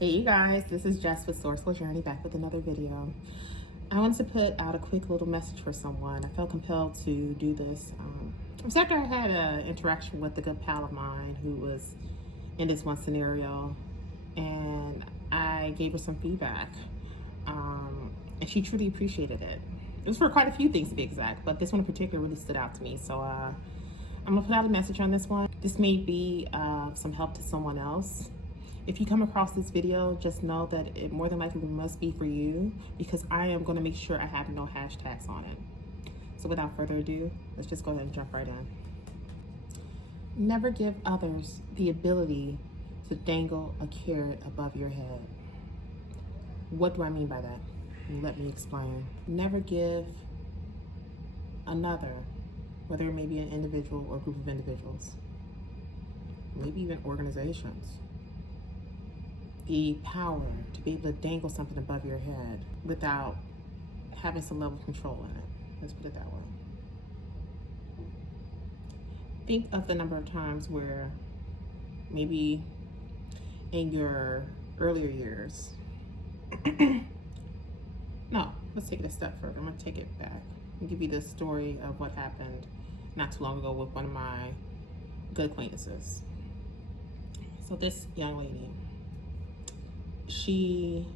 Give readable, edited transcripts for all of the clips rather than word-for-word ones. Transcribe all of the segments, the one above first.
Hey you guys, this is Jess with Sourceful Journey back with another video. I wanted to put out a quick little message for someone. I felt compelled to do this. It was after I had an interaction with a good pal of mine who was in this one scenario, and I gave her some feedback, and she truly appreciated it. It was for quite a few things to be exact, but this one in particular really stood out to me. So I'm gonna put out a message on this one. This may be some help to someone else. If you come across this video, just know that it more than likely must be for you, because I am going to make sure I have no hashtags on it. So without further ado, let's just go ahead and jump right in. Never give others the ability to dangle a carrot above your head. What do I mean by that? Let me explain. Never give another, whether it may be an individual or a group of individuals, maybe even organizations, the power to be able to dangle something above your head without having some level of control in it. Let's put it that way. Think of the number of times where maybe in your earlier years, no, let's take it a step further. I'm gonna take it back and give you the story of what happened not too long ago with one of my good acquaintances. So this young lady, she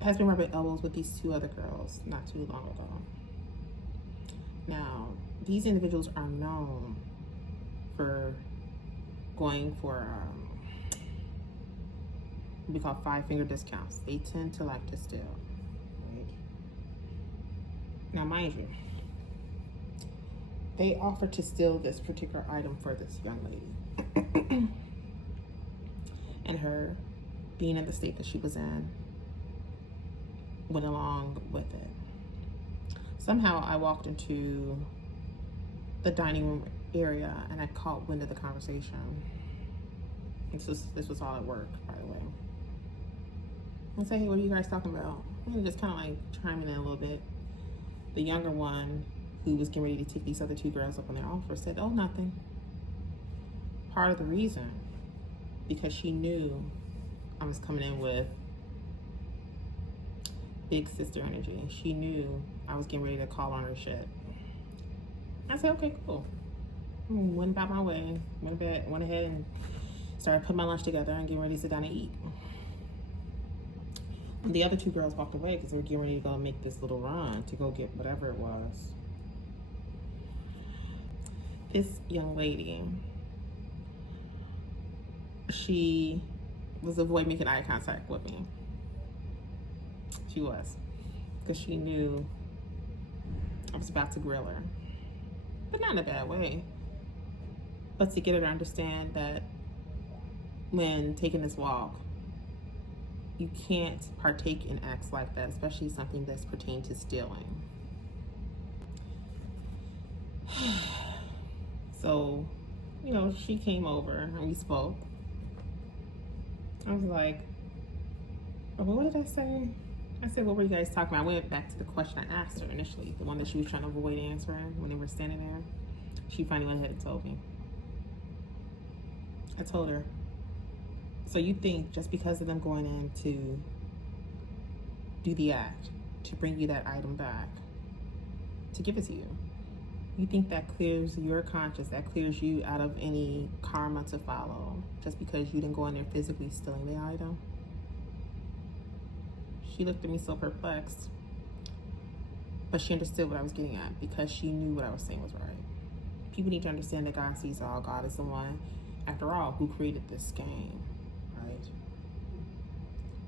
has been rubbing elbows with these two other girls not too long ago. Now, these individuals are known for going for what we call 5-finger discounts. They tend to like to steal, right? Now, mind you, they offered to steal this particular item for this young lady. And her, being in the state that she was in, went along with it. Somehow I walked into the dining room area and I caught wind of the conversation. This was all at work, by the way. I say, hey, what are you guys talking about? And just kind of like chiming in a little bit. The younger one, who was getting ready to take these other two girls up on their offer, said, oh, nothing. Part of the reason, because she knew I was coming in with big sister energy. She knew I was getting ready to call on her shit. I said, okay, cool. Went about my way, went ahead and started putting my lunch together and getting ready to sit down and eat. And the other two girls walked away because they were getting ready to go make this little run to go get whatever it was. This young lady, she was avoiding making eye contact with me. She was, because she knew I was about to grill her, but not in a bad way, but to get her to understand that when taking this walk, you can't partake in acts like that, especially something that's pertained to stealing. So, you know, she came over and we spoke. I was like, oh, what did I say? I said, what were you guys talking about? I went back to the question I asked her initially, the one that she was trying to avoid answering when they were standing there. She finally went ahead and told me. I told her, so you think just because of them going in to do the act, to bring you that item back, to give it to you, you think that clears your conscience, that clears you out of any karma to follow, just because you didn't go in there physically stealing the item? She looked at me so perplexed, but she understood what I was getting at because she knew what I was saying was right. People need to understand that God sees all. God is the one, after all, who created this game, right?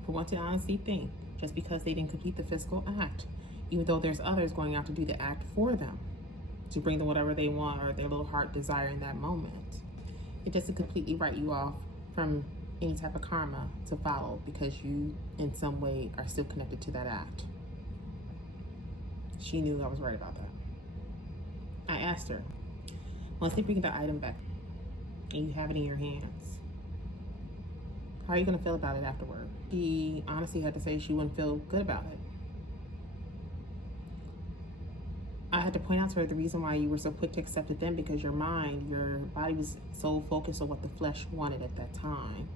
For one to honestly think, just because they didn't complete the physical act, even though there's others going out to do the act for them, to bring them whatever they want or their little heart desire in that moment, it doesn't completely write you off from any type of karma to follow because you in some way are still connected to that act. She knew I was right about that. I asked her, once they bring the item back and you have it in your hands, how are you gonna feel about it afterward? She honestly had to say she wouldn't feel good about it. I had to point out to her the reason why you were so quick to accept it then, because your mind, your body was so focused on what the flesh wanted at that time,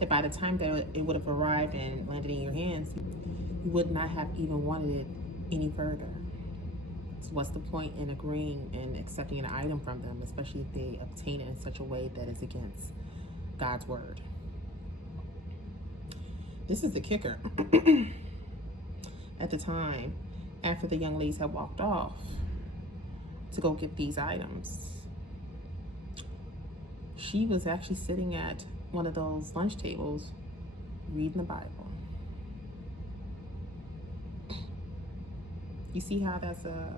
that by the time that it would have arrived and landed in your hands, you would not have even wanted it any further. So what's the point in agreeing and accepting an item from them, especially if they obtain it in such a way that is against God's word? This is the kicker. At the time, after the young ladies had walked off to go get these items, she was actually sitting at one of those lunch tables reading the Bible. You see how that's a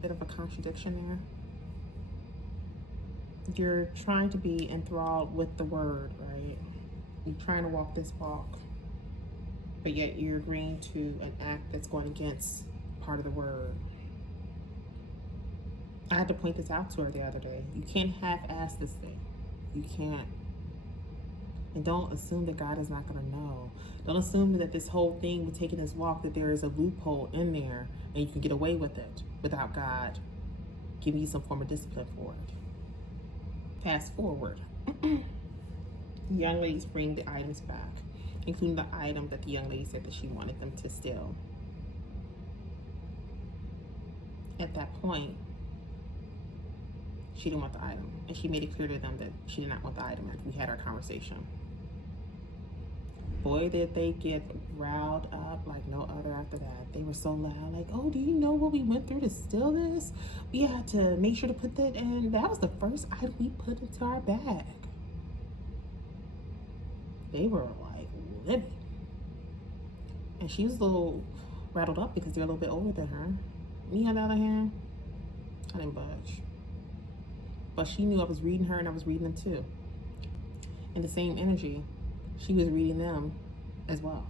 bit of a contradiction there? You're trying to be enthralled with the word, right? You're trying to walk this walk, but yet you're agreeing to an act that's going against part of the word. I had to point this out to her the other day. You can't half-ass this thing. You can't. And don't assume that God is not going to know. Don't assume that this whole thing with taking this walk, that there is a loophole in there and you can get away with it without God giving you some form of discipline for it. Fast forward. The young ladies bring the items back, including the item that the young lady said that she wanted them to steal. At that point, she didn't want the item, and she made it clear to them that she did not want the item after we had our conversation. Boy, did they get riled up like no other after that. They were so loud, like, oh, do you know what we went through to steal this? We had to make sure to put that in. That was the first item we put into our bag. They were like livid. And she was a little rattled up because they're a little bit older than her. Me, on the other hand, I didn't budge. But she knew I was reading her and I was reading them too. In the same energy, she was reading them as well.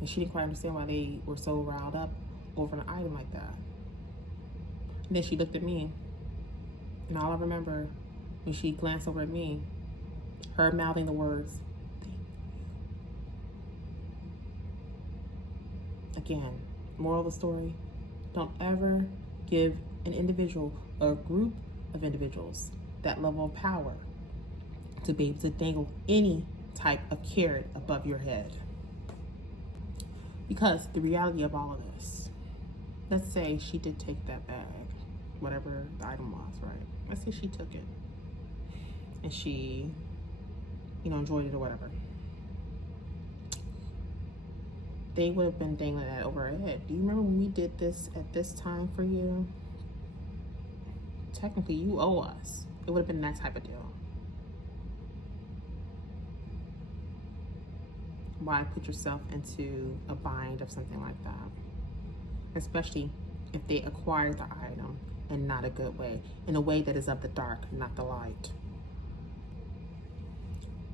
And she didn't quite understand why they were so riled up over an item like that. And then she looked at me, and all I remember when she glanced over at me, her mouthing the words, "Thank you." Again, moral of the story, don't ever give an individual or a group of individuals that level of power to be able to dangle any type of carrot above your head. Because the reality of all of this, let's say she did take that bag, whatever the item was, right? Let's say she took it and she, enjoyed it or whatever. They would have been dangling that over her head. Do you remember when we did this at this time for you? Technically, you owe us. It would have been that type of deal. Why put yourself into a bind of something like that? Especially if they acquired the item in not a good way, in a way that is of the dark, not the light.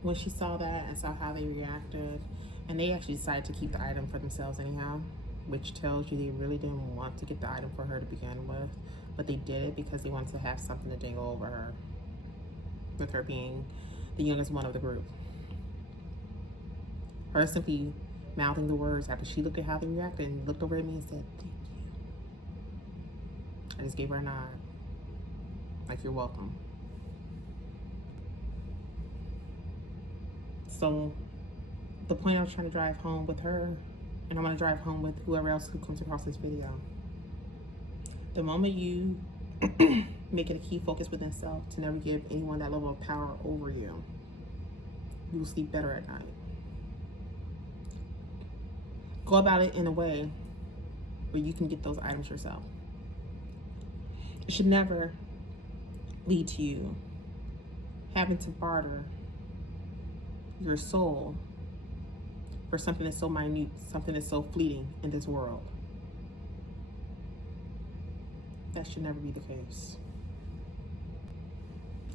When she saw that and saw how they reacted, and they actually decided to keep the item for themselves anyhow, which tells you they really didn't want to get the item for her to begin with, but they did it because they wanted to have something to dangle over her, with her being the youngest one of the group. Her simply mouthing the words after she looked at how they reacted and looked over at me and said, "Thank you." I just gave her a nod, like, "You're welcome." So the point I was trying to drive home with her, and I want to drive home with whoever else who comes across this video, the moment you make it a key focus within self to never give anyone that level of power over you, you will sleep better at night. Go about it in a way where you can get those items yourself. It should never lead to you having to barter your soul for something that's so minute, something that's so fleeting in this world. That should never be the case.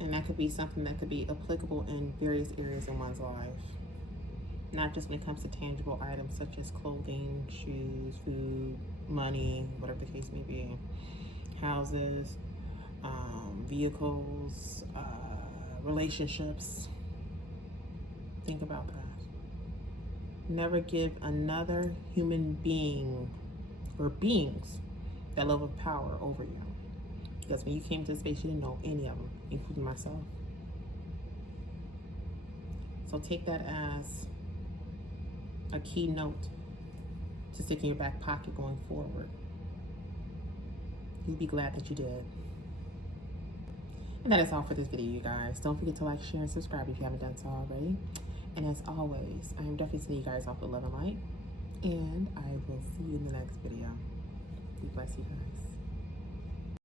And that could be something that could be applicable in various areas in one's life. Not just when it comes to tangible items such as clothing, shoes, food, money, whatever the case may be, houses, vehicles, relationships. Think about that. Never give another human being or beings that level of power over you. Because when you came to the space, you didn't know any of them, including myself. So take that as a key note to stick in your back pocket going forward. You'll be glad that you did. And that is all for this video, you guys. Don't forget to like, share, and subscribe if you haven't done so already. And as always, I am definitely sending you guys off with love and light. And I will see you in the next video. Be blessed, you guys.